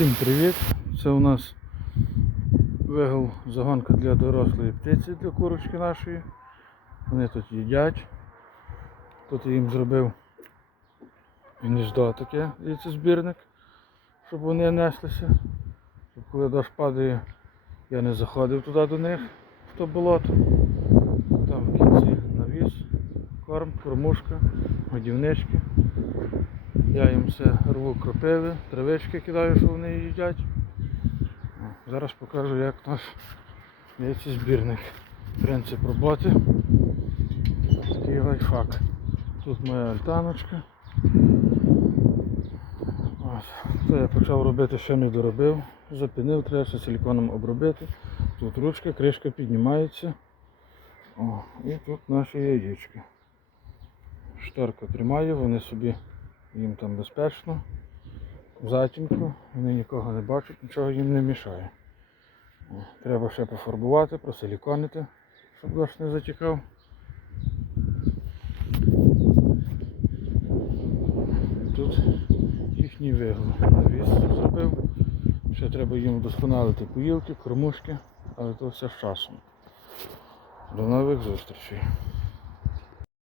Всім привіт! Це у нас вигул загонка для дорослої птиці для курочки нашої. Вони тут їдять. Тут я їм зробив гніздо таке, дивіться, збірник, щоб вони неслися. Щоб коли дощ падає, я не заходив туди до них, в то болото. Там в кінці навіс, корм, кормушка, годівнички. Я їм все рву кропиви, травички кидаю, що вони їдять. Зараз покажу, як наш збірник. Принцип роботи. Такий лайфхак. Тут моя альтаночка. От. Це я почав робити, ще не доробив. Запінив, треба ще силіконом обробити. Тут ручка, кришка піднімається. О, і тут наші яєчки. Шторка тримає, вони собі їм там безпечно, в затінку, вони нікого не бачать, нічого їм не мішає. Треба ще пофарбувати, просиліконити, щоб дощ не затікав. Тут їхній вигул навіс зробив. Ще треба їм вдосконалити поїлки, кормушки, але то все з часом. До нових зустрічей.